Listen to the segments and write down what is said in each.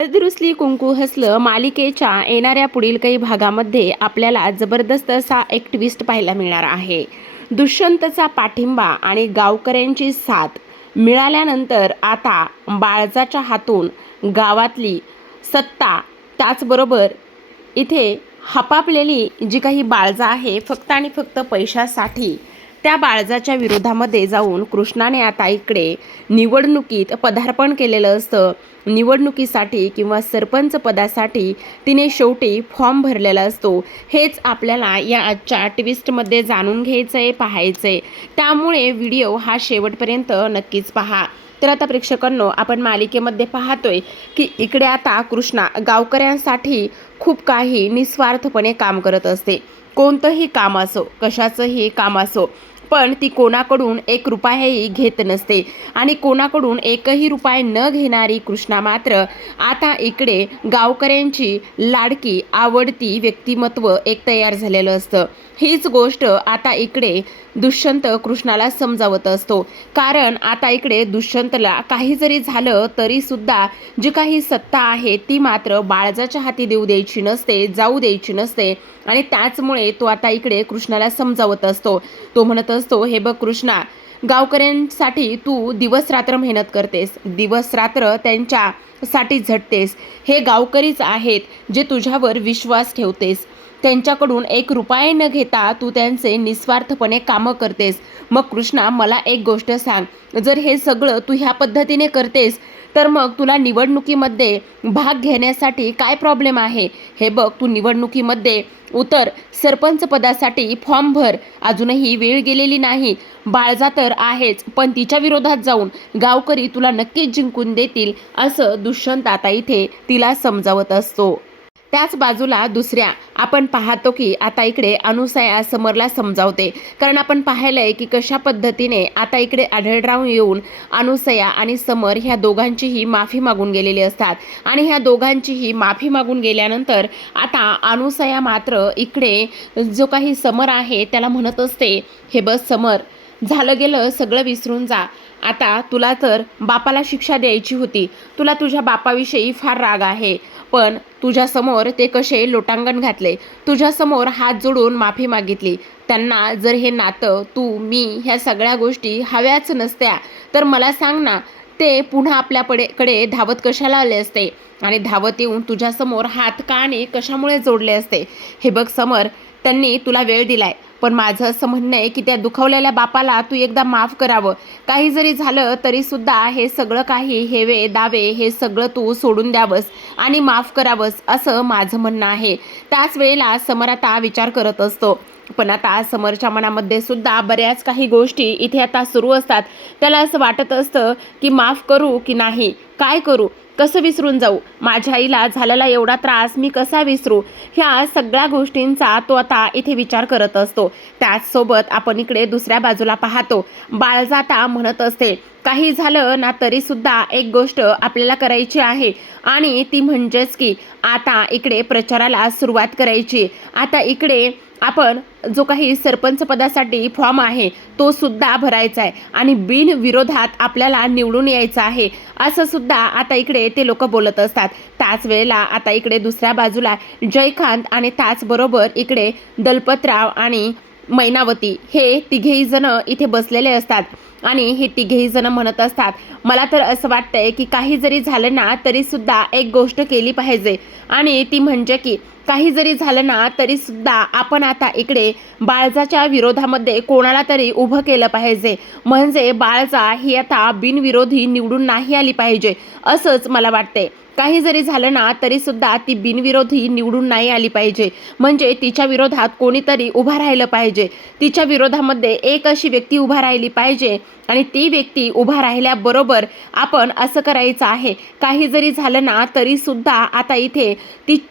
हळद रुसली कुंकू हसलं मालिकेच्या येणाऱ्या पुढील काही भागामध्ये आपल्याला जबरदस्त असा एक ट्विस्ट पाहायला मिळणार आहे. दुष्यंतचा पाठिंबा आणि गावकऱ्यांची साथ मिळाल्यानंतर आता बाळजाच्या हातून गावातली सत्ता, त्याचबरोबर इथे हपापलेली जी काही बाळजा आहे फक्त आणि फक्त पैशासाठी, त्या बाळजाच्या विरोधामध्ये जाऊन कृष्णाने आता इकडे निवडणुकीत पदार्पण केलेलं असतं. निवडणुकीसाठी किंवा सरपंच पदासाठी तिने शेवटी फॉर्म भरलेला असतो. हेच आपल्याला या आजच्या ट्विस्टमध्ये जाणून घ्यायचंय, पाहायचंय. त्यामुळे व्हिडिओ हा शेवटपर्यंत नक्कीच पहा. तर आता प्रेक्षकांनो, आपण मालिकेमध्ये पाहतोय की इकडे आता कृष्णा गावकऱ्यांसाठी खूप काही निस्वार्थपणे काम करत असते. कोणतंही काम असो, कशाचंही काम असो, पण ती कोणाकडून एक रुपयाही घेत नसते. आणि कोणाकडून एकही रुपया न घेणारी कृष्णा मात्र आता इकडे गावकऱ्यांची लाडकी आवडती व्यक्तिमत्व एक तयार झालेलं असतं. हीच गोष्ट आता इकडे दुष्यंत कृष्णाला समजावत असतो. कारण आता इकडे दुष्यंतला काही जरी झालं तरी सुद्धा जी काही सत्ता आहे ती मात्र बाळजाच्या हाती देऊ द्यायची नसते, जाऊ द्यायची नसते. आणि त्याचमुळे तो आता इकडे कृष्णाला समजावत असतो. तो म्हणत असतो, हे बघ कृष्णा, गावकऱ्यांसाठी तू दिवस रात्र मेहनत करतेस, दिवस रात्र त्यांच्यासाठी झटतेस. हे गावकरीच आहेत जे तुझ्यावर विश्वास ठेवतेस. त्यांच्याकडून एक रुपया न घेता तू त्यांचे निस्वार्थपणे कामं करतेस. मग कृष्णा, मला एक गोष्ट सांग, जर हे सगळं तू ह्या पद्धतीने करतेस तर मग तुला निवडणुकीमध्ये भाग घेण्यासाठी काय प्रॉब्लेम आहे? हे बघ, तू निवडणुकीमध्ये उतर, सरपंच पदासाठी फॉर्म भर. अजूनही वेळ गेलेली नाही. बाळजा तर आहेच, पण तिच्या विरोधात जाऊन गावकरी तुला नक्कीच जिंकून देतील, असं दुष्यंत आता इथे तिला समजावत असतो. त्याच बाजूला दुसऱ्या आपण पाहतो की आता इकडे अनुसया समरला समजावते. कारण आपण पाहिलंय की कशा पद्धतीने आता इकडे आढळराव येऊन अनुसया आणि समर ह्या दोघांचीही माफी मागून गेलेली असतात. आणि ह्या दोघांचीही माफी मागून गेल्यानंतर आता अनुसया मात्र इकडे जो काही समर आहे त्याला म्हणत असते, हे बस समर, झालं गेलं सगळं विसरून जा. आता तुला तर बापाला शिक्षा द्यायची होती. तुला तुझ्या बापाविषयी फार राग आहे, पण तुझ्यासमोर ते कसे लोटांगण घातले, तुझ्यासमोर हात जोडून माफी मागितली. त्यांना जर हे नातं, तू, मी, ह्या सगळ्या गोष्टी हव्याच नसत्या तर मला सांग ना, ते पुन्हा आपल्याकडे धावत कशाला आले असते? आणि धावत येऊन तुझ्यासमोर हात का आणि कशामुळे जोडले असते? हे बघ समर, त्यांनी तुला वेळ दिलाय, पण माझं असं म्हणणं आहे की त्या दुखावलेल्या बापाला तू एकदा माफ करावं. काही जरी झालं तरी सुद्धा हे सगळं काही हेवे दावे हे सगळं तू सोडून द्यावंस आणि माफ करावंस, असं माझं म्हणणं आहे. त्याच वेळेला समर आता विचार करत असतो. पण आता समरच्या मनामध्ये सुद्धा बऱ्याच काही गोष्टी इथे आता सुरू असतात. त्याला असं वाटत असतं की माफ करू की नाही, काय करू, कसं विसरून जाऊ, माझ्या आईला झालेला एवढा त्रास मी कसा विसरू, ह्या सगळ्या गोष्टींचा तो आता इथे विचार करत असतो. त्याचसोबत आपण इकडे दुसऱ्या बाजूला पाहतो, बाळजाता म्हणत असते, काही झालं ना तरी सुद्धा एक गोष्ट आपल्याला करायची आहे आणि ती म्हणजेच की आता इकडे प्रचाराला सुरुवात करायची. आता इकडे आपण जो काही सरपंच पदासाठी फॉर्म आहे तो सुद्धा भरायचा आहे आणि बिनविरोधात आपल्याला निवडून यायचं आहे, असं सुद्धा आता इकडे ते लोक बोलत असतात. त्याच वेळेला आता इकडे दुसऱ्या बाजूला जयकांत आणि त्याचबरोबर इकडे दलपतराव आणि मैनावती हे तिघेही जण इथे बसलेले असतात. आणि हे तिघेही जण म्हणत असतात, मला तर असं वाटतंय की काही जरी झालं ना तरी सुद्धा एक गोष्ट केली पाहिजे, आणि ती म्हणजे की काही जरी झालं ना तरी सुद्धा आपण आता इकडे बाळजाच्या विरोधामध्ये कोणाला तरी उभं केलं पाहिजे. म्हणजे बाळजा ही आता बिनविरोधी निवडून नाही आली पाहिजे, असंच मला वाटतंय. काही जरी झालं ना तरी सुद्धा ती बिनविरोधी निवडून नाही आली पाहिजे. म्हणजे तिच्या विरोधात कोणीतरी उभा राहिलं पाहिजे. तिच्या विरोधामध्ये एक अशी व्यक्ती उभा राहिली पाहिजे आणि ती व्यक्ती उभा राहिल्याबरोबर आपण असं करायचं आहे, काही जरी झालं ना तरी सुद्धा आता इथे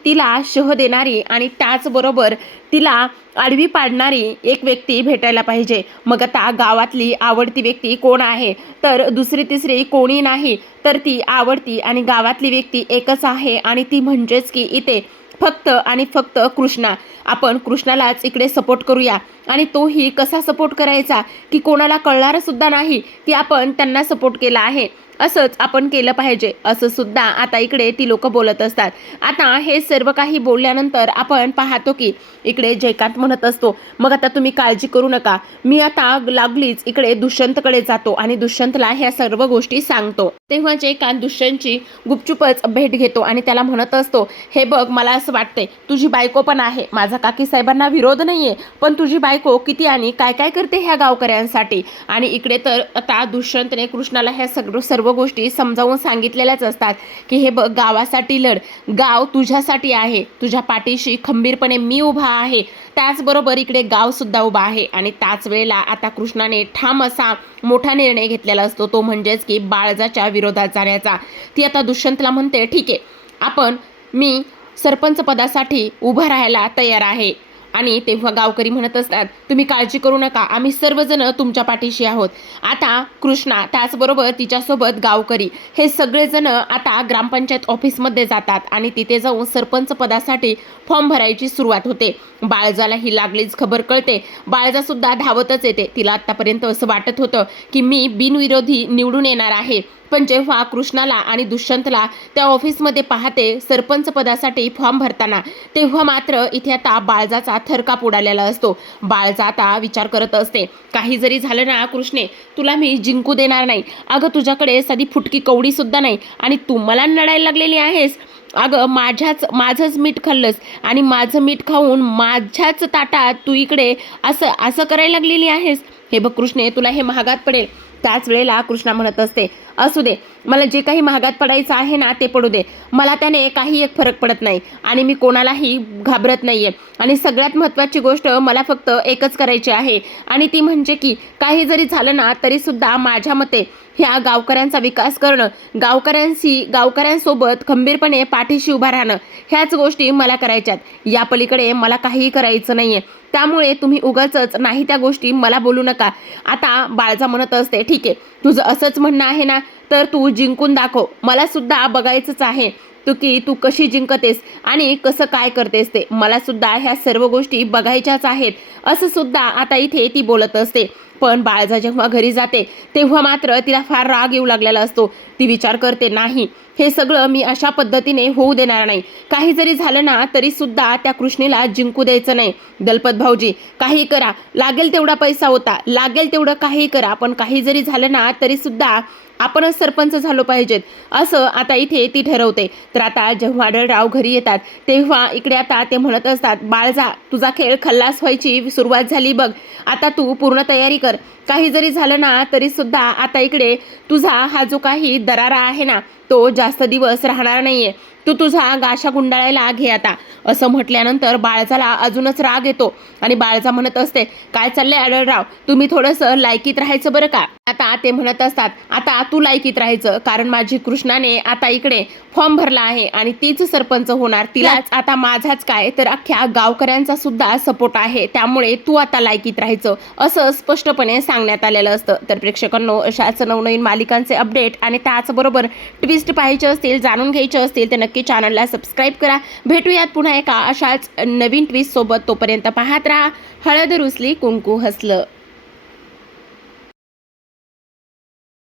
तिला शह देणारी आणि त्याचबरोबर तिला आडवी पाडणारी एक व्यक्ती भेटायला पाहिजे. मग आता गावातली आवडती व्यक्ती कोण आहे? तर दुसरी तिसरी कोणी नाही, तर ती आवडती आणि गावातली व्यक्ती एकच आहे आणि ती म्हणजेच की इथे फक्त आणि फक्त कृष्णा. आपण कृष्णालाच इकडे सपोर्ट करूया आणि तोही कसा सपोर्ट करायचा की कोणाला कळणार सुद्धा नाही की आपण त्यांना सपोर्ट केला आहे, असंच आपण केलं पाहिजे असं सुद्धा आता इकडे ती लोक बोलत असतात. आता हे सर्व काही बोलल्यानंतर आपण पाहतो की इकडे जयकांत म्हणत असतो, मग आता तुम्ही काळजी करू नका, मी आता लागलीच इकडे दुष्यंतकडे जातो आणि दुष्यंतला ह्या सर्व गोष्टी सांगतो. तेव्हा जयकांत दुष्यंतची गुपचुपच भेट घेतो आणि त्याला म्हणत असतो, हे बघ मला असं वाटतंय तुझी बायको पण आहे, माझा काकी साहेबांना विरोध नाहीये, पण तुझी बायको किती आणि काय काय करते ह्या गावकऱ्यांसाठी. आणि इकडे तर आता दुष्यंतने कृष्णाला ह्या सर्व गोष्टी समजावून सांगितलेल्याच असतात की हे बघ गावासाठी लढ, गाव तुझ्यासाठी आहे, तुझ्या पाठीशी खंबीरपणे मी उभा आहे, त्याचबरोबर इकडे गाव सुद्धा उभा आहे. आणि त्याच वेळेला आता कृष्णाने ठाम असा मोठा निर्णय घेतलेला असतो, तो म्हणजेच की बाळजाच्या विरोधात जाण्याचा. ती आता दुष्यंतला म्हणते, ठीक आहे मी सरपंच पदासाठी उभं राहायला तयार आहे. आणि तेव्हा गावकरी म्हणत असतात, तुम्ही काळजी करू नका, आम्ही सर्वजण तुमच्या पाठीशी आहोत. आता कृष्णा त्याचबरोबर तिच्यासोबत गावकरी हे सगळेजण आता ग्रामपंचायत ऑफिसमध्ये जातात आणि तिथे जाऊन सरपंच पदासाठी फॉर्म भरायची सुरुवात होते. बाळजाला ही लागलीच खबर कळते. बाळजा सुद्धा धावतच येते. तिला आतापर्यंत असं वाटत होतं की मी बिनविरोधी निवडून येणार आहे, पण जेव्हा कृष्णाला आणि दुष्यंतला त्या ऑफिसमध्ये पाहते सरपंच पदासाठी फॉर्म भरताना, तेव्हा मात्र इथे आता बाळजाचा थरकाप उडालेला असतो. बाळजा आता विचार करत असते, काही जरी झालं ना कृष्णे, तुला मी जिंकू देणार नाही. अगं तुझ्याकडे साधी फुटकी कवडी सुद्धा नाही आणि तू मला लढायला लागलेली आहेस. अगं माझंच मीठ खाल्लंस आणि माझं मीठ खाऊन माझ्याच ताटात तू इकडे असं करायला लागलेली आहेस. हे बघ कृष्णे, तुला हे महागात पडेल. त्याच वेळेला कृष्णा म्हणत असते, असू दे, मला जे काही महागात पडायचं आहे ना ते पडू दे, मला त्याने काही एक फरक पडत नाही आणि मी कोणालाही घाबरत नाहीये. आणि सगळ्यात महत्त्वाची गोष्ट मला फक्त एकच करायची आहे आणि ती म्हणजे की काही जरी झालं ना तरी सुद्धा माझ्या मते ह्या गावकऱ्यांचा विकास करणं, गावकऱ्यांसोबत खंबीरपणे पाठीशी उभा राहणं, ह्याच गोष्टी मला करायच्यात. या पलीकडे मला काहीही करायचं नाहीये. त्यामुळे तुम्ही उगाचच नाही त्या गोष्टी मला बोलू नका. आता बाळजा म्हणत असते, ठीक आहे, तुझं असंच म्हणणं आहे ना, तर तू जिंकून दाखव, मला सुद्धा बघायचंच आहे तू कशी जिंकतेस आणि कसं काय करतेस ते, मला सुद्धा ह्या सर्व गोष्टी बघायच्याच आहेत, असं सुद्धा आता इथे ती बोलत असते. पण बाळजा जेव्हा घरी जाते तेव्हा मात्र तिला फार राग येऊ लागलेला असतो. ती विचार करते, नाही, हे सगळं मी अशा पद्धतीने होऊ देणार नाही. काही जरी झालं ना तरी सुद्धा त्या कृष्णेला जिंकू द्यायचं नाही. दलपत भाऊजी, काही करा, लागेल तेवढा पैसा होता, लागेल तेवढं काही करा, पण काही जरी झालं ना तरी सुद्धा आपणच सरपंच झालो पाहिजेत, असं आता इथे ती ठरवते. तर आता जेव्हा आढळराव घरी येतात तेव्हा इकडे आता ते म्हणत असतात, बाळजा, तुझा खेळ खल्लास व्हायची सुरुवात झाली बघ, आता तू पूर्ण तयारी कर. काही जरी झालं ना तरी सुद्धा आता इकडे तुझा हा जो काही दरारा आहे ना तो जास्त दिवस राहणार नाहीये, तू तुझा गाशा गुंडाळायला घे आता. असं म्हटल्यानंतर बाळजाला अजूनच राग येतो आणि बाळजा म्हणत असते, काय चाललंय आढळराव, तुम्ही थोडंसं लायकीत राहायचं बरं का. आता ते म्हणत असतात, आता तू लायकीत राहायचं, कारण माझी कृष्णाने आता इकडे फॉर्म भरला आहे आणि तीच सरपंच होणार, तिलाच आता माझाच काय तर अख्ख्या गावकऱ्यांचा सुद्धा सपोर्ट आहे, त्यामुळे तू आता लायकीत राहायचं, असं स्पष्टपणे सांगण्यात आलेलं असतं. तर प्रेक्षकांनो, अशाच नवनवीन मालिकांचे अपडेट आणि त्याचबरोबर ट्विस्ट पाहायचे असतील, जाणून घ्यायचे असतील तर नक्की चॅनलला सबस्क्राईब करा. भेटूयात पुन्हा एका अशाच नवीन ट्विस्ट सोबत. तोपर्यंत पाहत राहा हळद रुसली कुंकू हसलं.